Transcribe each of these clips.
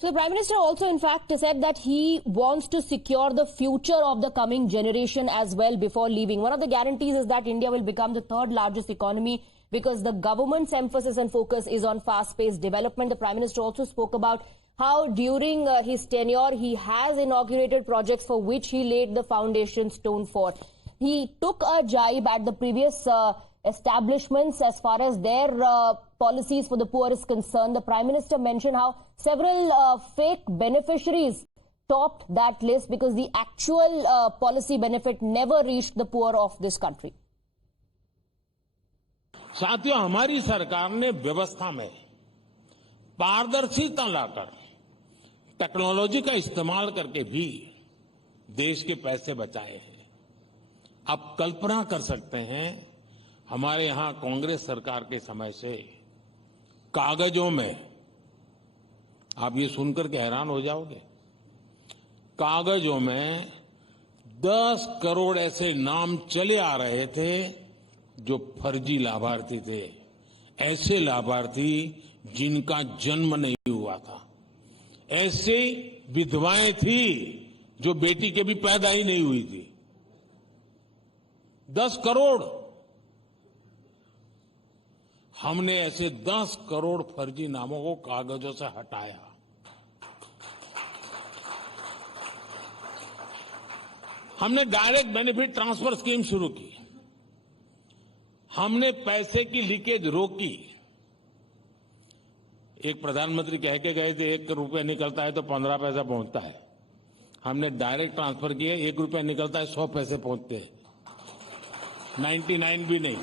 So the Prime Minister also in fact said that he wants to secure the future of the coming generation as well before leaving. One of the guarantees is that India will become the third largest economy because the government's emphasis and focus is on fast-paced development. The Prime Minister also spoke about how during his tenure he has inaugurated projects for which he laid the foundation stone for. He took a jibe at the previous establishments as far as their policies for the poor is concerned. The Prime Minister mentioned how several fake beneficiaries topped that list because the actual policy benefit never reached the poor of this country. साथियों, हमारी सरकार ने व्यवस्था में पारदर्शिता लाकर technology का इस्तेमाल करके भी देश के पैसे बचाए हैं। आप कल्पना कर सकते हैं, हमारे यहां कांग्रेस सरकार के समय से कागजों में, आप ये सुनकर के हैरान हो जाओगे, कागजों में 10 करोड़ ऐसे नाम चले आ रहे थे जो फर्जी लाभार्थी थे, ऐसे लाभार्थी जिनका जन्म नहीं हुआ था, ऐसे विधवाएं थी जो बेटी के भी पैदा ही नहीं हुई थी। 10 करोड़, हमने ऐसे 10 करोड़ फर्जी नामों को कागजों से हटाया। हमने डायरेक्ट बेनिफिट ट्रांसफर स्कीम शुरू की। हमने पैसे की लीकेज रोकी। एक प्रधानमंत्री कह के गए थे 1 रुपया निकलता है तो 15 पैसा पहुंचता है। हमने डायरेक्ट ट्रांसफर किए, 1 रुपया निकलता है 100 पैसे पहुंचते हैं, 99 भी नहीं।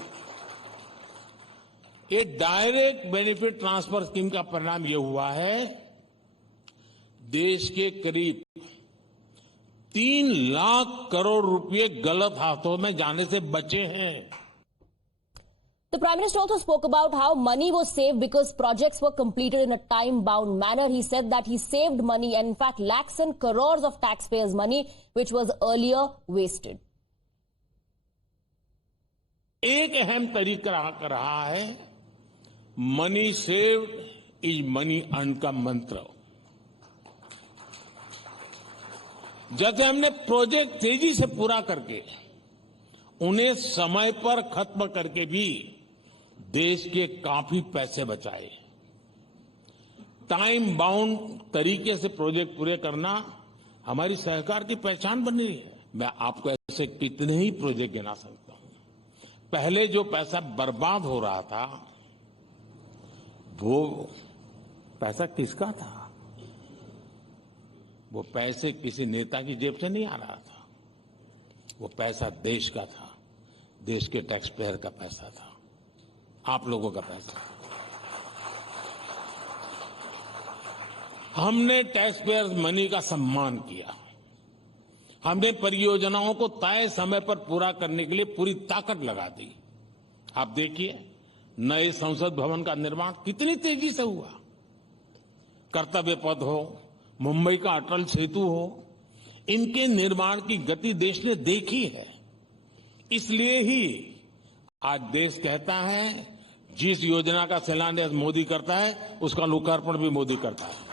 ये डायरेक्ट बेनिफिट ट्रांसफर स्कीम का परिणाम यह हुआ है, देश के करीब 3 लाख करोड़ रुपए गलत हाथों में जाने से बचे हैं। The Prime Minister also spoke about how money was saved because projects were completed in a time-bound manner. He said that he saved money and in fact lakhs and crores of taxpayers' money which was earlier wasted. एक अहम तरीका रहा है money saved is money earn का मंत्र। जैसे हमने project तेजी से पूरा करके उन्हें समय पर खत्म करके भी देश के काफी पैसे बचाए। टाइम बाउंड तरीके से प्रोजेक्ट पूरे करना हमारी सरकार की पहचान बन रही है। मैं आपको ऐसे कितने ही प्रोजेक्ट गिना सकता हूं। पहले जो पैसा बर्बाद हो रहा था वो पैसा किसका था? वो पैसे किसी नेता की जेब से नहीं आ रहा था, वो पैसा देश का था, देश के टैक्स पेयर का पैसा था, आप लोगों का पैसा। हमने टैक्स पेयर मनी का सम्मान किया। हमने परियोजनाओं को तय समय पर पूरा करने के लिए पूरी ताकत लगा दी। आप देखिए, नए संसद भवन का निर्माण कितनी तेजी से हुआ। कर्तव्य पथ हो, मुंबई का अटल सेतु हो, इनके निर्माण की गति देश ने देखी है। इसलिए ही आज देश कहता है जिस योजना का शिलान्यास मोदी करता है उसका लोकार्पण भी मोदी करता है।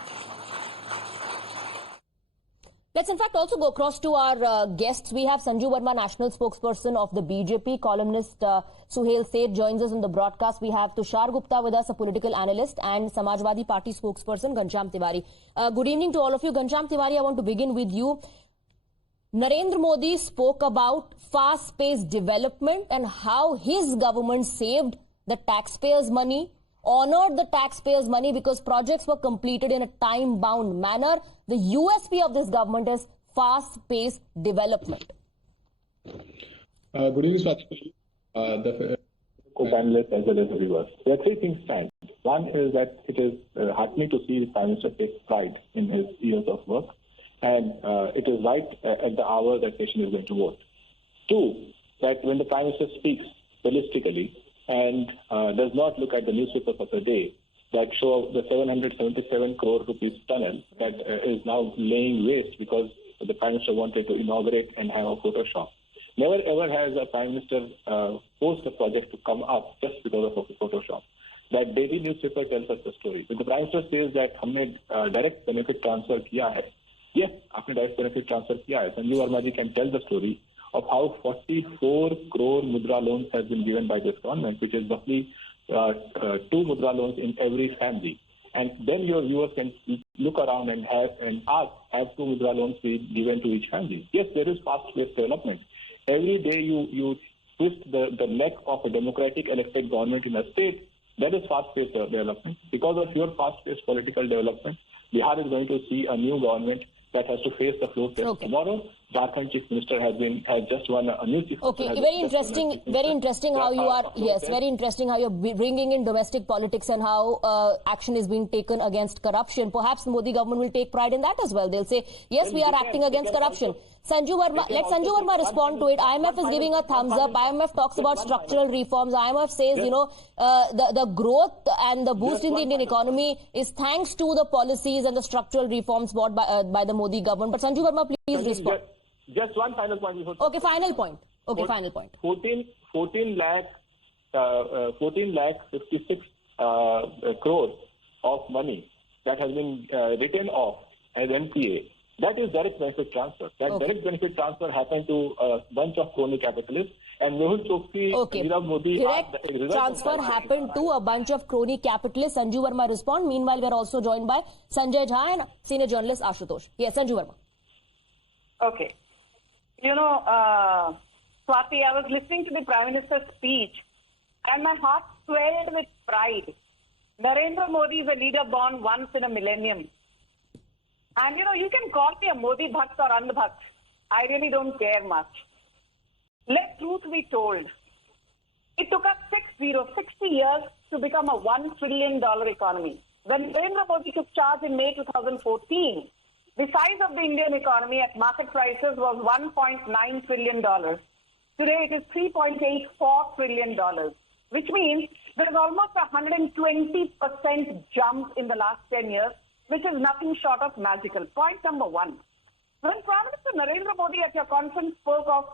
Let's in fact also go across to our guests. We have Sanju Verma, national spokesperson of the BJP. Columnist Suhail Seth joins us in the broadcast. We have Tushar Gupta with us, a political analyst, and Samajwadi Party spokesperson Ghanshyam Tiwari. Good evening to all of you. Ghanshyam Tiwari, I want to begin with you. Narendra Modi spoke about fast-paced development and how his government saved the taxpayers' money, honored the taxpayers' money because projects were completed in a time-bound manner. The USP of this government is fast-paced development. Good evening, Swati. The analyst as well as the viewers. There are 3 things stand. One is that it is heartening to see the Prime Minister take pride in his years of work, and it is right at the hour that nation is going to vote. 2, that when the Prime Minister speaks holistically and does not look at the newspapers of the day that show the 777 crore rupees tunnel that is now laying waste because the Prime Minister wanted to inaugurate and have a Photoshop. Never ever has a Prime Minister forced a project to come up just because of a Photoshop. that daily newspaper tells us the story. When the Prime Minister says that हमने direct benefit transfer किया है, yes, आपने direct benefit transfer किया है. Sanju Verma ji can tell the story of how 44 crore mudra loans has been given by this government, which is roughly 2 mudra loans in every family. And then your viewers can look around and have 2 mudra loans be given to each family. Yes, there is fast-paced development. Every day you twist the neck of a democratic elected government in a state, that is fast-paced development. Because of your fast-paced political development, Bihar is going to see a new government that has to face the floor test tomorrow. Jharkhand Chief Minister has just won a new Chief Minister. Okay, very interesting how you are, yes, very interesting how you're bringing in domestic politics and how action is being taken against corruption. Perhaps the Modi government will take pride in that as well. They'll say, yes, we are acting against corruption. Sanju Verma, let Sanju Verma respond to it. IMF is giving a thumbs up. IMF talks about structural reforms. IMF says, you know, the growth and the boost in the Indian economy is thanks to the policies and the structural reforms brought by the Modi government. But Sanju Verma, please respond. Just one final point. Okay, final point. Okay, final point. 14 lakh 56 crores of money that has been written off as NPA. That is direct benefit transfer. That direct benefit transfer happened to a bunch of crony capitalists, and Mehul Chokshi, Nirav Modi. Direct transfer happened to a bunch of crony capitalists. Sanju Verma respond. Meanwhile, we are also joined by Sanjay Jha and senior journalist Ashutosh. Yes, Sanju Verma. Okay. You know, Swati, I was listening to the Prime Minister's speech, and my heart swelled with pride. Narendra Modi is a leader born once in a millennium. And, you know, you can call me a Modi Bhakt or Andhbhakt. I really don't care much. Let truth be told. It took us 60 years to become a $1 trillion economy. When Narendra Modi took charge in May 2014, the size of the Indian economy at market prices was $1.9 trillion. Today it is $3.84 trillion, which means there is almost a 120% jump in the last 10 years, which is nothing short of magical. Point number one. When Prime Minister Narendra Modi at your conference spoke of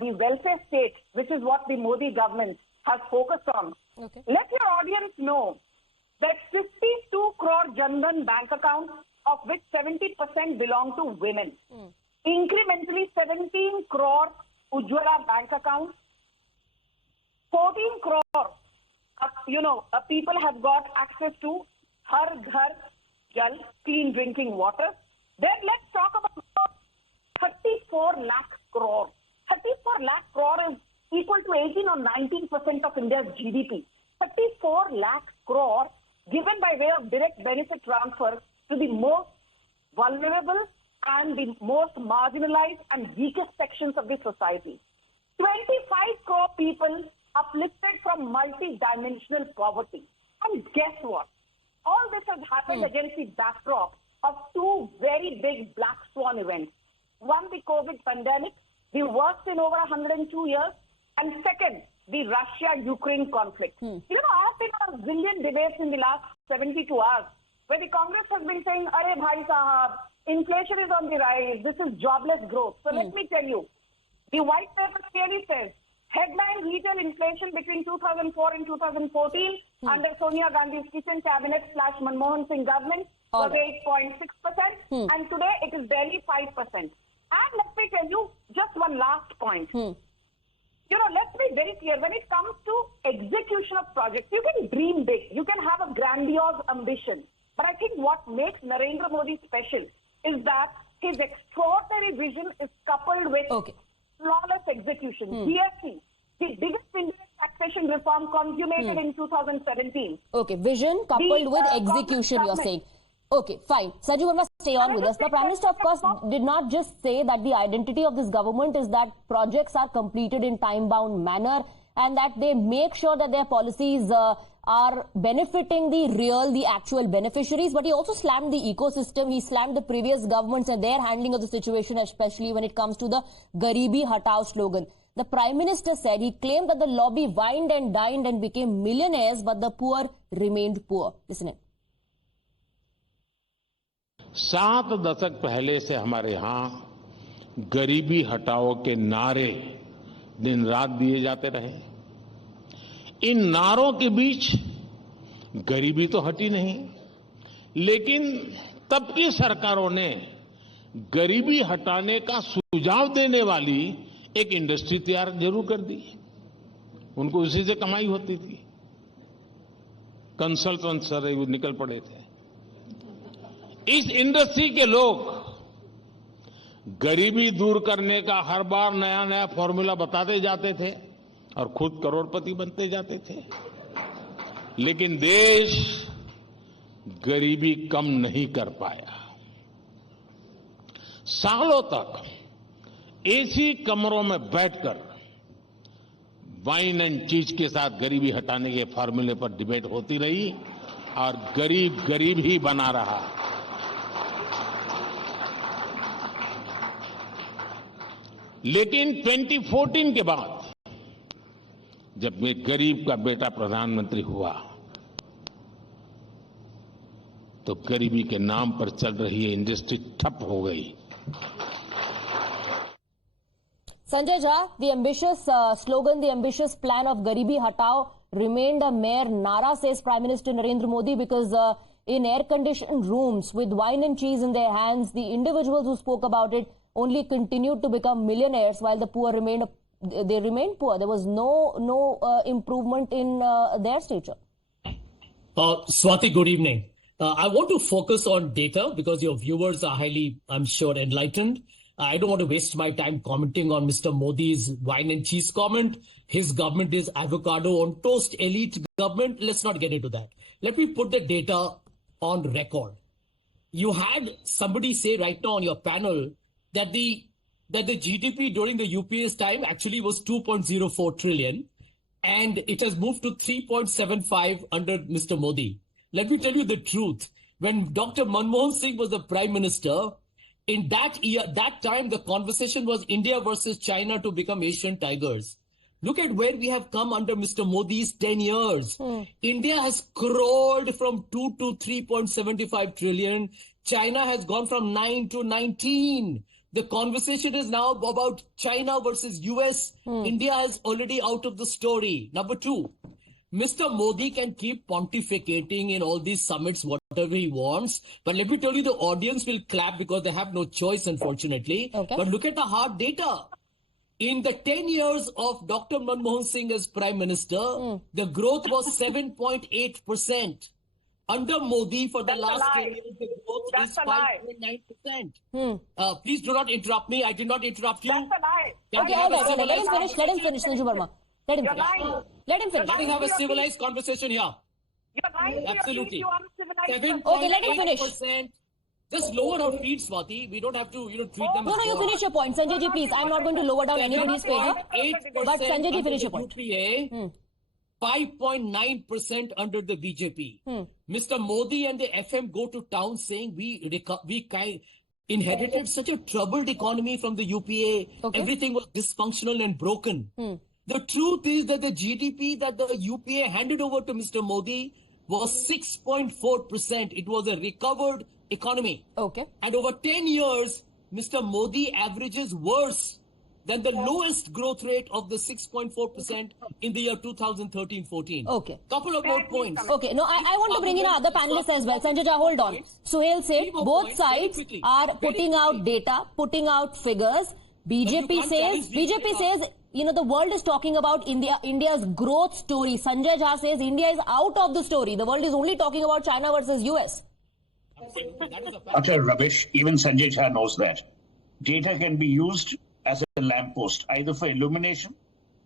the welfare state, which is what the Modi government has focused on, let your audience know that 52 crore Jan Dhan bank accounts, of which 70% belong to women. Incrementally, 17 crore Ujjwala bank accounts, 14 crore, people have got access to Har Ghar Jal, clean drinking water. Then let's talk about 34 lakh crore. 34 lakh crore is equal to 18 or 19% of India's GDP. 34 lakh crore given by way of direct benefit transfer to the most vulnerable and the most marginalized and weakest sections of the society. 25 crore people uplifted from multi-dimensional poverty. And guess what? All this has happened against the backdrop of two very big black swan events. One, the COVID pandemic, the worst in over 102 years. And second, the Russia-Ukraine conflict. You know, I have been on a zillion debates in the last 72 hours where the Congress has been saying, Arey bhai sahab, inflation is on the rise, this is jobless growth. So let me tell you, the white paper clearly says, headline retail inflation between 2004 and 2014 under Sonia Gandhi's kitchen cabinet / Manmohan Singh government was 8.6%, and today it is barely 5%. And let me tell you just one last point. You know, let's be very clear. When it comes to execution of projects, you can dream big. You can have a grandiose ambition. But I think what makes Narendra Modi special is that his extraordinary vision is coupled with flawless execution. GST, the biggest Indian taxation reform consummated in 2017. Okay, vision coupled with execution, you're saying. Okay, fine. Sanju Verma, stay on with us. The Prime Minister, of course, did not just say that the identity of this government is that projects are completed in time-bound manner and that they make sure that their policies are benefiting the actual beneficiaries. But he also slammed the ecosystem. He slammed the previous governments and their handling of the situation, especially when it comes to the Garibi Hatao slogan. The Prime Minister said he claimed that the lobby wined and dined and became millionaires, but the poor remained poor. Listen in. 7 दशक पहले से हमारे यहाँ गरीबी हटाओ के नारे दिन रात दिए जाते रहे। इन नारों के बीच गरीबी तो हटी नहीं, लेकिन तब की सरकारों ने गरीबी हटाने का सुझाव देने वाली एक इंडस्ट्री तैयार जरूर कर दी। उनको उसी से कमाई होती थी। कंसल्टेंट सर निकल पड़े थे। इस इंडस्ट्री के लोग गरीबी दूर करने का हर बार नया नया फॉर्मूला बताते जाते थे और खुद करोड़पति बनते जाते थे, लेकिन देश गरीबी कम नहीं कर पाया। सालों तक एसी कमरों में बैठकर वाइन एंड चीज के साथ गरीबी हटाने के फार्मूले पर डिबेट होती रही और गरीब गरीब ही बना रहा। लेकिन 2014 के बाद जब एक गरीब का बेटा प्रधानमंत्री हुआ तो गरीबी के नाम पर चल रही ये इंडस्ट्री ठप हो गई। Sanjay Jha, the ambitious slogan, the ambitious plan of Garibi Hatao remained a mere nara, says Prime Minister Narendra Modi, because in air-conditioned rooms with wine and cheese in their hands, the individuals who spoke about it only continued to become millionaires while the poor remained poor. There was no improvement in their stature. Swati, good evening. I want to focus on data because your viewers are highly, I'm sure, enlightened. I don't want to waste my time commenting on Mr. Modi's wine and cheese comment. His government is avocado on toast elite government. Let's not get into that. Let me put the data on record. You had somebody say right now on your panel that the GDP during the UPA's time actually was 2.04 trillion and it has moved to 3.75 under Mr. Modi. Let me tell you the truth. When Dr. Manmohan Singh was the Prime Minister, in that time, the conversation was India versus China to become Asian tigers. Look at where we have come under Mr. Modi's 10 years. India has crawled from 2 to 3.75 trillion. China has gone from 9 to 19. The conversation is now about China versus US. India is already out of the story. Number two, Mr. Modi can keep pontificating in all these summits, whatever he wants. But let me tell you, the audience will clap because they have no choice, unfortunately. Okay. But look at the hard data. In the 10 years of Dr. Manmohan Singh as Prime Minister, the growth was 7.8%. Under Modi, for the last 10 years, the growth is 5.9%. Please do not interrupt me. I did not interrupt you. That's a lie. Okay, all right. Let him finish, Sanju Verma. Let him finish. Let him finish. Let me have a civilized conversation here. You're lying. Absolutely. You are civilized. Okay, let him finish. Just lower our feet, Swati. We don't have to, treat them. No, you finish your point. Sanjay ji, please. I'm not going to lower down anybody's pay. But Sanjay ji, finish your point. UPA, 5.9% under the BJP. Mr. Modi and the FM go to town saying we inherited such a troubled economy from the UPA. Okay. Everything was dysfunctional and broken. The truth is that the GDP that the UPA handed over to Mr. Modi was 6.4%. It was a recovered economy. Okay. And over 10 years, Mr. Modi averages worse than the lowest growth rate of the 6.4% in the year 2013-14. Okay. Couple of more points. Okay. No, I want to bring in other panelists as well. Sanjay Jha, hold on. Suhail said both sides are putting out data, putting out figures. BJP says, the world is talking about India's growth story. Sanjay Jha says India is out of the story. The world is only talking about China versus US. Utter rubbish. Even Sanjay Jha knows that. Data can be used as a lamppost, either for illumination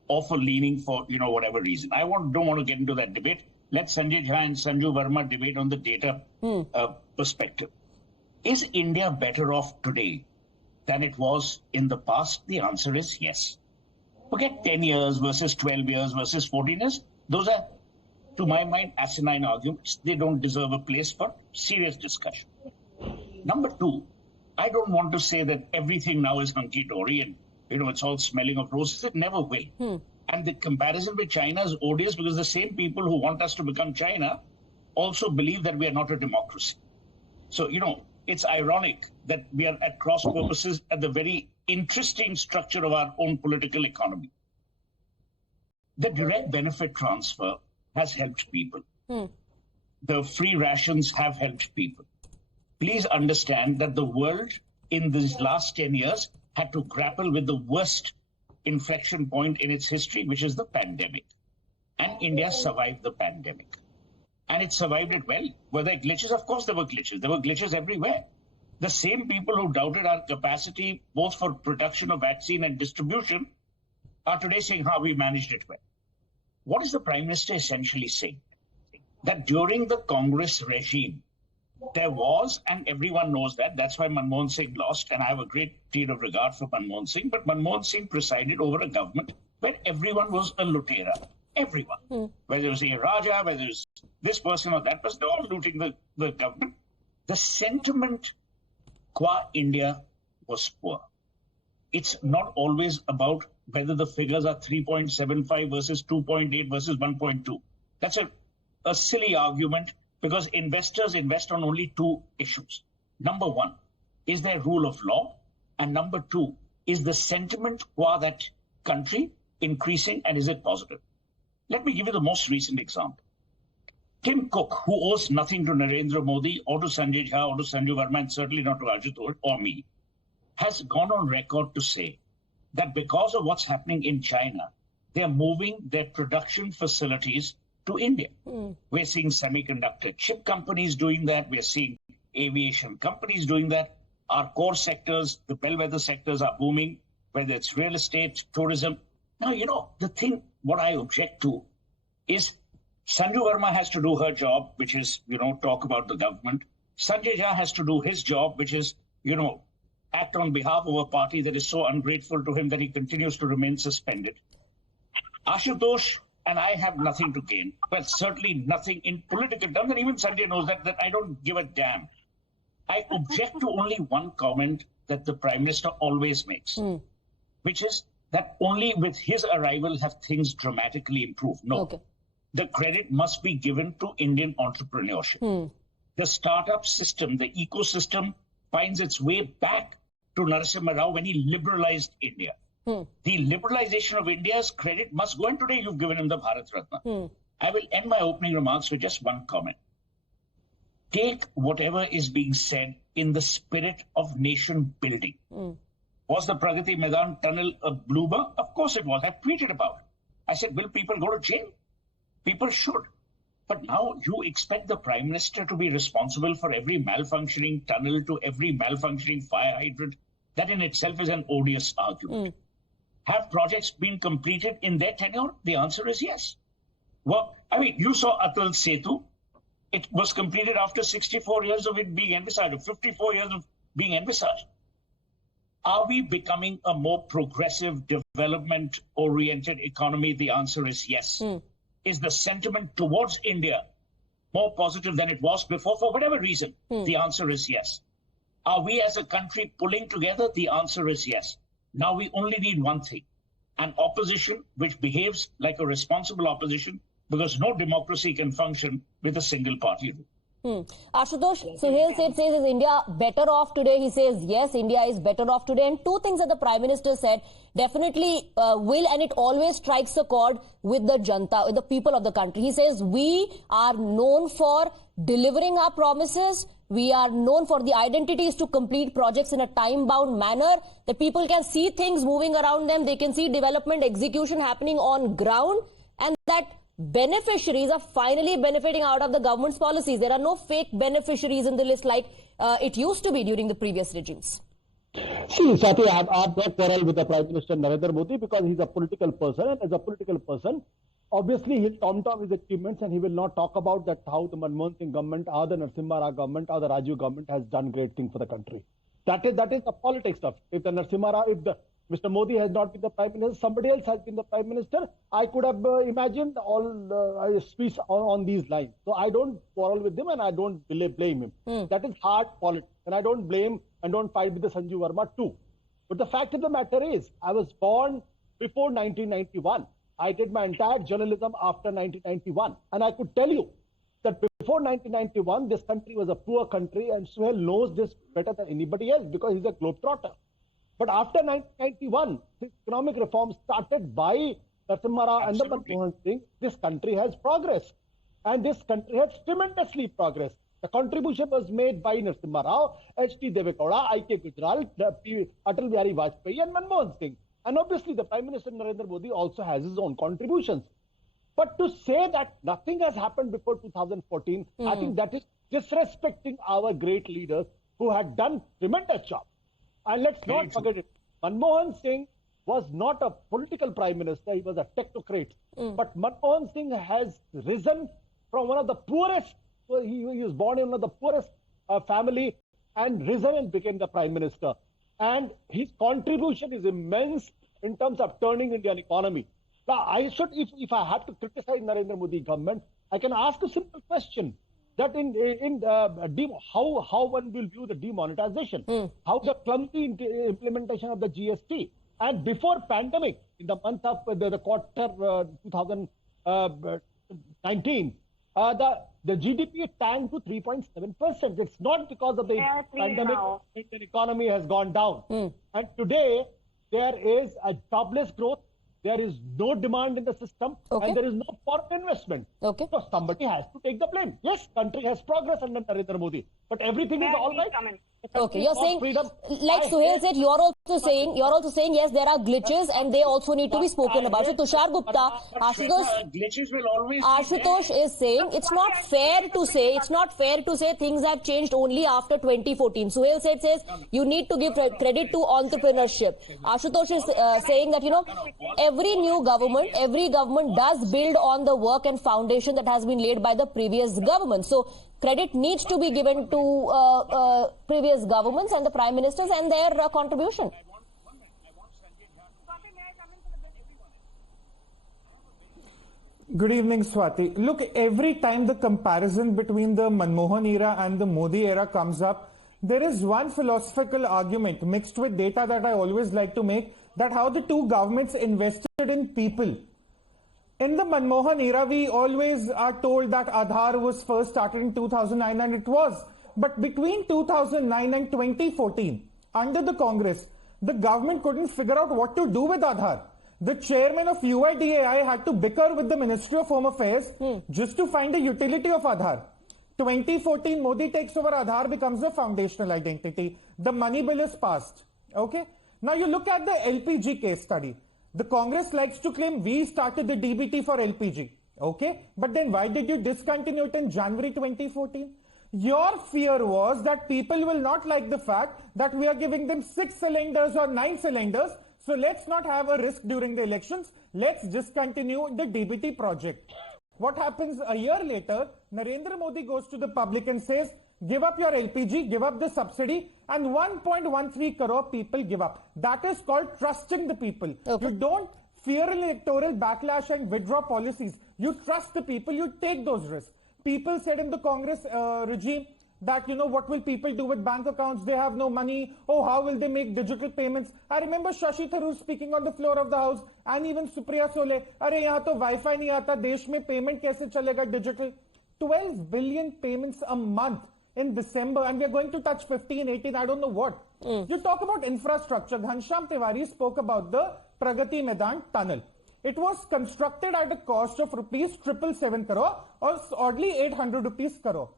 or for leaning for, whatever reason. I don't want to get into that debate. Let Sanjay Jha and Sanju Verma debate on the data perspective. Is India better off today than it was in the past? The answer is yes. Forget 10 years versus 12 years versus 14 years. Those are, to my mind, asinine arguments. They don't deserve a place for serious discussion. Number two, I don't want to say that everything now is hunky-dory and, it's all smelling of roses. It never will. And the comparison with China is odious because the same people who want us to become China also believe that we are not a democracy. So, it's ironic that we are at cross purposes at the very interesting structure of our own political economy. The direct benefit transfer has helped people. the free rations have helped people. Please understand that the world in these last 10 years had to grapple with the worst inflection point in its history, which is the pandemic. And India survived the pandemic. And it survived it well. Were there glitches? Of course there were glitches. There were glitches everywhere. The same people who doubted our capacity, both for production of vaccine and distribution, are today saying, we managed it well. What is the Prime Minister essentially saying? That during the Congress regime, there was, and everyone knows that, that's why Manmohan Singh lost, and I have a great deal of regard for Manmohan Singh, but Manmohan Singh presided over a government where everyone was a lutera. Everyone. Whether it was a Raja, whether it was this person or that person, they're all looting the government. The sentiment qua India was poor. It's not always about whether the figures are 3.75 versus 2.8 versus 1.2. That's a silly argument because investors invest on only two issues. Number one, is there rule of law? And number two, is the sentiment qua that country increasing and is it positive? Let me give you the most recent example. Tim Cook, who owes nothing to Narendra Modi or to Sanjay Jha or to Sanju Verma and certainly not to Ajit or me, has gone on record to say that because of what's happening in China, they're moving their production facilities to India. We're seeing semiconductor chip companies doing that. We're seeing aviation companies doing that. Our core sectors, the bellwether sectors are booming, whether it's real estate, tourism. Now, the thing, what I object to is Sanju Verma has to do her job, which is, talk about the government. Sanjay Jha has to do his job, which is, act on behalf of a party that is so ungrateful to him that he continues to remain suspended. Ashutosh and I have nothing to gain, but certainly nothing in political terms, and even Sanjay knows that I don't give a damn. I object to only one comment that the Prime Minister always makes, which is that only with his arrival have things dramatically improved. No. Okay. The credit must be given to Indian entrepreneurship. The startup system, the ecosystem finds its way back to Narasimha Rao when he liberalized India. The liberalization of India's credit must go, and today you've given him the Bharat Ratna. I will end my opening remarks with just one comment. Take whatever is being said in the spirit of nation building. Was the Pragati Maidan tunnel a blooper? Of course it was. I've tweeted about it. I said, will people go to jail? People should. But now you expect the Prime Minister to be responsible for every malfunctioning tunnel, to every malfunctioning fire hydrant. That in itself is an odious argument. Have projects been completed in their tenure? The answer is yes. Well, you saw Atal Setu. It was completed after 64 years of it being envisaged, or 54 years of being envisaged. Are we becoming a more progressive, development-oriented economy? The answer is yes. Is the sentiment towards India more positive than it was before for whatever reason? The answer is yes. Are we as a country pulling together? The answer is yes. Now we only need one thing, an opposition which behaves like a responsible opposition, because no democracy can function with a single party rule. Ashutosh, Suhail Seth says, is India better off today? He says, yes, India is better off today. And two things that the Prime Minister said definitely will, and it always strikes a chord with the janta, with the people of the country. He says, we are known for delivering our promises. We are known for the identities to complete projects in a time-bound manner, that people can see things moving around them. They can see development execution happening on ground, and that beneficiaries are finally benefiting out of the government's policies. There are no fake beneficiaries in the list like it used to be during the previous regimes. See, Swati, I have no quarrel with the Prime Minister Narendra Modi because he's a political person, and as a political person, obviously he'll tom-tom his achievements and he will not talk about that how the Manmohan Singh government, or the Narasimha Rao government, or the Rajiv government has done great things for the country. That is the politics stuff. If the Narasimha Rao, if the Mr. Modi has not been the Prime Minister, somebody else has been the Prime Minister, I could have imagined all a speech on these lines. So I don't quarrel with him and I don't blame him. That is hard politics. And I don't blame and don't fight with the Sanju Verma too. But the fact of the matter is, I was born before 1991. I did my entire journalism after 1991. And I could tell you that before 1991, this country was a poor country, and Suhail knows this better than anybody else because he's a globetrotter. But after 1991, the economic reforms started by Narasimha Rao and the Manmohan Singh, this country has progressed. And this country has tremendously progressed. The contribution was made by Narasimha Rao, H.T. Devegowda, I.K. Gujral, Atal Bihari Vajpayee and Manmohan Singh. And obviously the Prime Minister Narendra Modi also has his own contributions. But to say that nothing has happened before 2014, I think that is disrespecting our great leaders who had done tremendous job. And let's not forget it. Manmohan Singh was not a political prime minister, he was a technocrat. But Manmohan Singh has risen from one of the poorest, he was born in one of the poorest family and risen and became the prime minister. And his contribution is immense in terms of turning Indian economy. Now, if I have to criticize Narendra Modi government, I can ask a simple question. That how one will view the demonetization, how the clumsy implementation of the GST, and before pandemic, in the month of the quarter 2019, the GDP tanked to 3.7%. It's not because of the pandemic the economy has gone down. And today, there is a jobless growth. There is no demand in the system and there is no foreign investment. So somebody has to take the blame. Yes, country has progress under Narendra Modi, but everything is all right. Okay, you're saying, like Suhail said, you're also saying, yes, there are glitches and they also need to be spoken about. So Tushar Gupta, glitches will always Ashutosh is saying it's not fair to say things have changed only after 2014. Suhail says you need to give credit to entrepreneurship. Ashutosh is saying that, every government does build on the work and foundation that has been laid by the previous government. So credit needs to be given to previous governments and the prime ministers and their contribution. Good evening, Swati. Look, every time the comparison between the Manmohan era and the Modi era comes up, there is one philosophical argument mixed with data that I always like to make, that how the two governments invested in people. In the Manmohan era, we always are told that Aadhaar was first started in 2009, and it was. But between 2009 and 2014, under the Congress, the government couldn't figure out what to do with Aadhaar. The chairman of UIDAI had to bicker with the Ministry of Home Affairs just to find the utility of Aadhaar. 2014, Modi takes over, Aadhaar becomes the foundational identity. The money bill is passed. Okay? Now you look at the LPG case study. The Congress likes to claim we started the DBT for LPG. Okay? But then why did you discontinue it in January 2014? Your fear was that people will not like the fact that we are giving them 6 cylinders or 9 cylinders. So let's not have a risk during the elections. Let's discontinue the DBT project. What happens a year later? Narendra Modi goes to the public and says, give up your LPG, give up the subsidy, and 1.13 crore people give up. That is called trusting the people. You don't fear electoral backlash and withdraw policies. You trust the people, you take those risks. People said in the Congress regime that, what will people do with bank accounts? They have no money. Oh, how will they make digital payments? I remember Shashi Tharoor speaking on the floor of the House, and even Supriya Sole. Are yahan to Wi-Fi nahi aata, desh mein payment kaise chalega digital? 12 billion payments a month in December, and we are going to touch 15, 18, I don't know what. You talk about infrastructure. Ghanshyam Tiwari spoke about the Pragati Maidan tunnel. It was constructed at a cost of rupees 777 crore or oddly 800 rupees crore.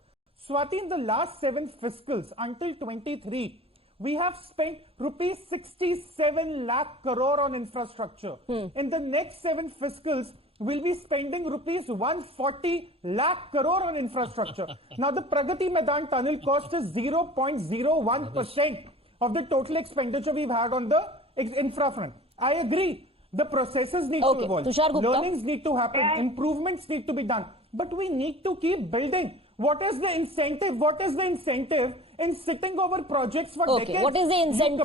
Swati, in the last 7 fiscals until 23, we have spent rupees 67 lakh crore on infrastructure. In the next 7 fiscals, we'll be spending rupees 140 lakh crore on infrastructure. Now, the Pragati Maidan tunnel cost is 0.01% of the total expenditure we've had on the infra front. I agree. The processes need to evolve. Learnings need to happen. Improvements need to be done. But we need to keep building. What is the incentive? What is the incentive in sitting over projects for decades? What is the incentive?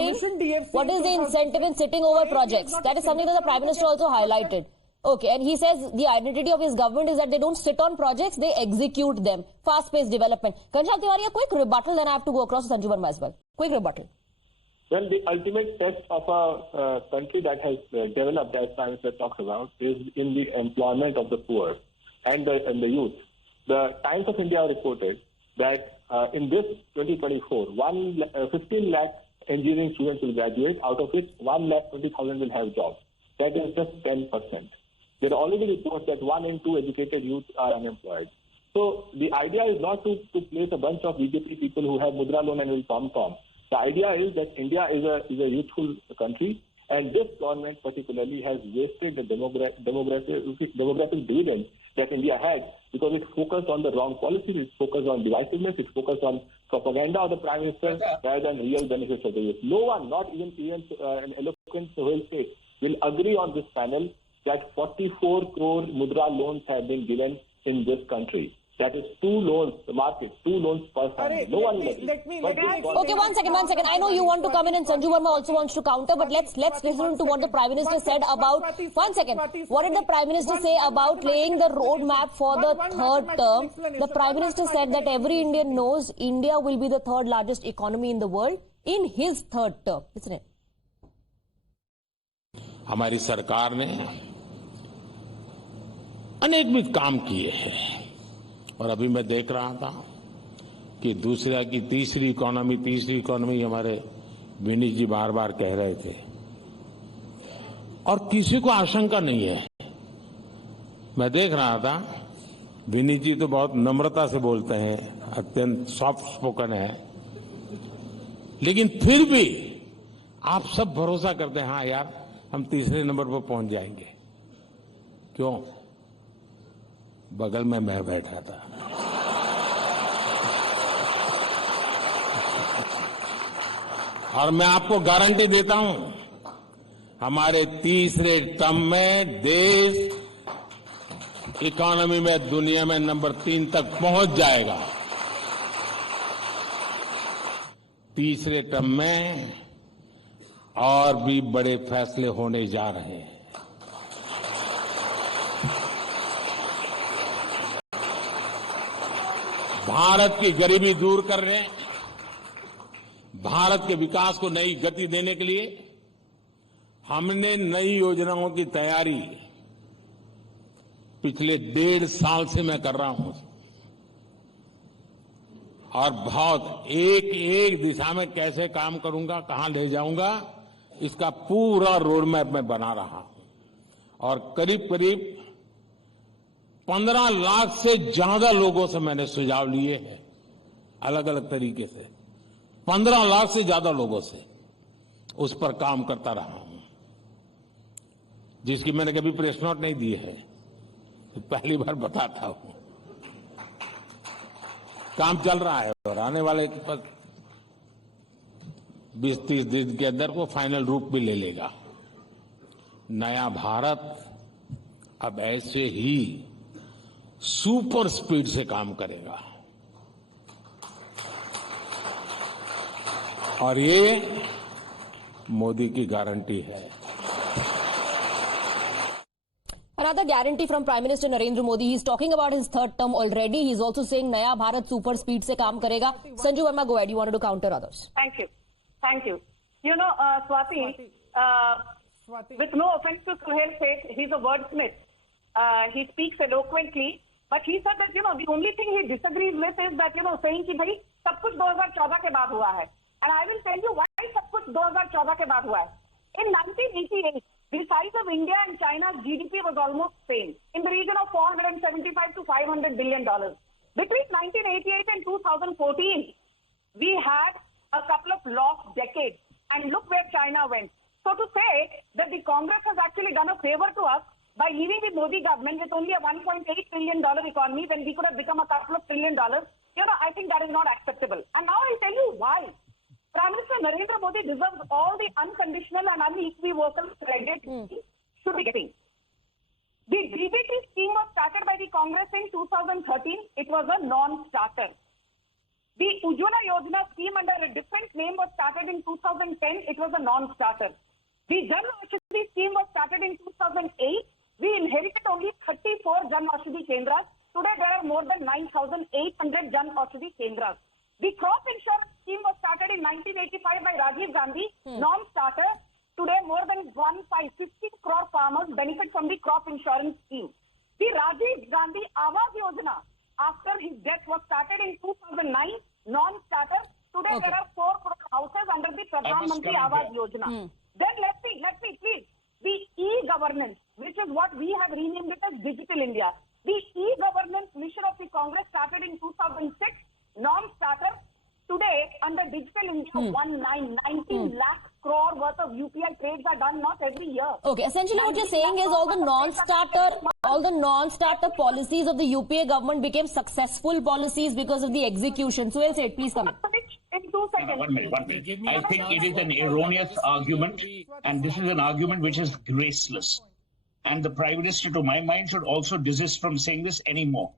What is the incentive in sitting over projects? That is something that the Prime Minister also highlighted. Okay, and he says the identity of his government is that they don't sit on projects, they execute them. Fast-paced development. Ghanshyam Tiwari, a quick rebuttal, then I have to go across to Sanju Verma as well. Quick rebuttal. Well, the ultimate test of a country that has developed, as Prime Minister talks about, is in the employment of the poor and the youth. The Times of India reported that in this 2024, 15 lakh engineering students will graduate, out of which 1,20,000 will have jobs. That is just 10%. There are already reports that 1 in 2 educated youth are unemployed. So the idea is not to place a bunch of BJP people who have mudra loan and will tom-tom. The idea is that India is a youthful country, and this government particularly has wasted the demographic dividend that India had because it focused on the wrong policies, it focused on divisiveness, it focused on propaganda of the Prime Minister rather than real benefits of the youth. No one, not even an eloquent Sohail State, will agree on this panel that 44 crore mudra loans have been given in this country. That is 2 loans, the market, 2 loans per family. No one will agree. Okay, one second. I know you want to come in and Sanju Verma also wants to counter, but let's listen to what the Prime Minister said about... One second. What did the Prime Minister say about laying the roadmap for the third term? The Prime Minister said that every Indian knows India will be the third largest economy in the world in his third term. Listen it. हमारी सरकार ने अनेकविध काम किए हैं और अभी मैं देख रहा था कि दूसरा की तीसरी इकोनॉमी हमारे विनीत जी बार बार कह रहे थे और किसी को आशंका नहीं है। मैं देख रहा था विनीत जी तो बहुत नम्रता से बोलते हैं, अत्यंत सॉफ्ट स्पोकन है, लेकिन फिर भी आप सब भरोसा करते हैं हाँ यार हम तीसरे नंबर पर पहुंच जाएंगे। क्यों? बगल में मैं बैठा था। और मैं आपको गारंटी देता हूं हमारे तीसरे टर्म में देश इकोनॉमी में दुनिया में नंबर 3 तक पहुंच जाएगा। तीसरे टर्म में और भी बड़े फैसले होने जा रहे हैं। भारत की गरीबी दूर करने, भारत के विकास को नई गति देने के लिए हमने नई योजनाओं की तैयारी पिछले 1.5 साल से मैं कर रहा हूं और बहुत एक दिशा में कैसे काम करूंगा, कहां ले जाऊंगा, इसका पूरा रोड मैप मैं बना रहा हूं और करीब 15 लाख से ज्यादा लोगों से मैंने सुझाव लिए हैं अलग अलग तरीके से। 15 लाख से ज्यादा लोगों से उस पर काम करता रहा हूं, जिसकी मैंने कभी प्रेस नोट नहीं दी है, पहली बार बताता हूं। काम चल रहा है और आने वाले 20-30 दिन के अंदर वो फाइनल रूप भी ले लेगा। नया भारत अब ऐसे ही सुपर स्पीड से काम करेगा और ये मोदी की गारंटी है। Another guarantee from Prime Minister Narendra Modi. He's talking about his third term already. He's also saying Naya Bharat super speed se kaam karega. Sanju Verma, go ahead. You wanted to counter others. Thank you. You know, Swati, with no offense to Sohail Seth, he's a wordsmith. He speaks eloquently, but he said that, you know, the only thing he disagrees with is that, you know, saying कि भाई सब कुछ 2014 के बाद हुआ है. And I will tell you why सब कुछ 2014 के बाद हुआ है. In 1988, the size of India and China's GDP was almost same, in the region of $475 to $500 billion. Between 1988 and 2014, we had a couple of lost decades, and look where China went. So to say that the Congress has actually done a favor to us by leaving the Modi government with only a $1.8 trillion economy when we could have become a couple of $1 trillion, you know, I think that is not acceptable. And now I'll tell you why. Prime Minister Narendra Modi deserves all the unconditional and unequivocal credit he should be getting. The DBT scheme was started by the Congress in 2013. It was a non-starter. The Ujjwala Yojana scheme under a different name was started in 2010. It was a non-starter. The Jan Aushadhi scheme was started in 2008. We inherited only 34 Jan Aushadhi Kendras. Today there are more than 9,800 Jan Aushadhi Kendras. The crop insurance scheme was started in 1985 by Rajiv Gandhi, non-starter. Today, more than 15 crore farmers benefit from the crop insurance scheme. The Rajiv Gandhi Awas Yojana, after his death, was started in 2009, non-starter. Today, there are 4 crore houses under the Pradhan Mantri Awas Yojana. Then let me please, the e-governance, which is what we have renamed it as Digital India. The e-governance mission of the Congress started in 2006, non-starter. Today, under Digital India, 19 lakh crore worth of UPI trades are done not every year. Okay, essentially what you're saying is all the non-starter policies of the UPA government became successful policies because of the execution. So, I'll say it, please come in. In 2 seconds. One minute. I think it is an erroneous argument, and this is an argument which is graceless. And the Prime Minister, to my mind, should also desist from saying this anymore.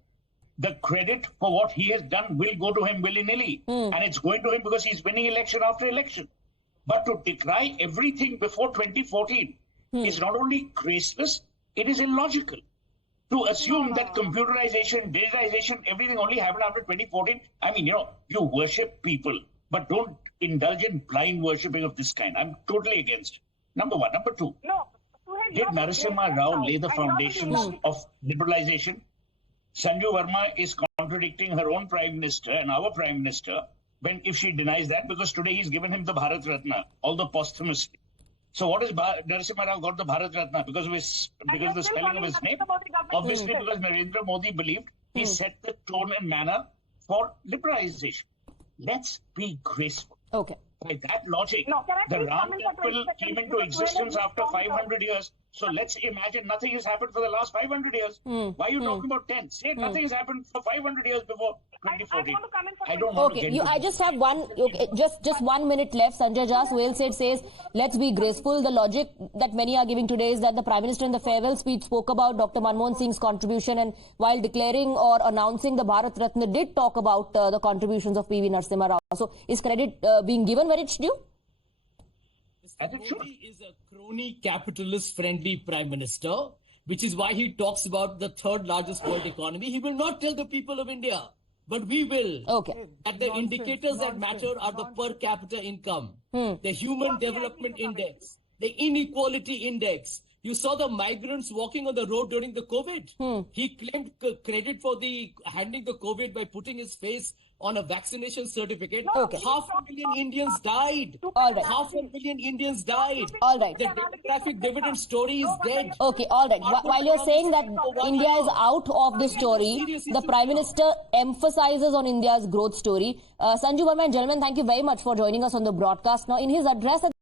The credit for what he has done will go to him willy-nilly. And it's going to him because he's winning election after election. But to decry everything before 2014 is not only graceless, it is illogical. To assume that computerization, digitization, everything only happened after 2014. I mean, you worship people, but don't indulge in blind worshipping of this kind. I'm totally against it. Number one. Number two, did Narasimha Rao lay the foundations of liberalization? Sanju Verma is contradicting her own Prime Minister and our Prime Minister if she denies that, because today he's given him the Bharat Ratna, although posthumously. So what is Narasimha Rao got the Bharat Ratna? Because of the spelling of his name? Obviously because Narendra Modi believed he set the tone and manner for liberalization. Let's be graceful. Okay. By that logic, the Ram Temple came into existence after 500 years. So let's imagine nothing has happened for the last 500 years. Why are you talking about 10? Say nothing has happened for 500 years before 2014. I don't want to get I just have just 1 minute left. Sanjay Jas, Whale says, let's be graceful. The logic that many are giving today is that the Prime Minister in the farewell speech spoke about Dr. Manmohan Singh's contribution, and while declaring or announcing the Bharat Ratna did talk about the contributions of PV Narasimha Rao. So is credit being given where it's due? Modi is a crony capitalist-friendly Prime Minister, which is why he talks about the third largest world economy. He will not tell the people of India, but we will. Okay. That the indicators that matter are the per capita income, the human development index, the inequality index. You saw the migrants walking on the road during the COVID. He claimed credit for handing the COVID by putting his face on a vaccination certificate. Okay. 500,000 Indians died. All right. 500,000 Indians died. All right. The demographic dividend story is dead. Okay, all right. While you're saying that India is out of the story, the Prime Minister emphasizes on India's growth story. Sanju Verma and gentlemen, thank you very much for joining us on the broadcast. Now, in his address at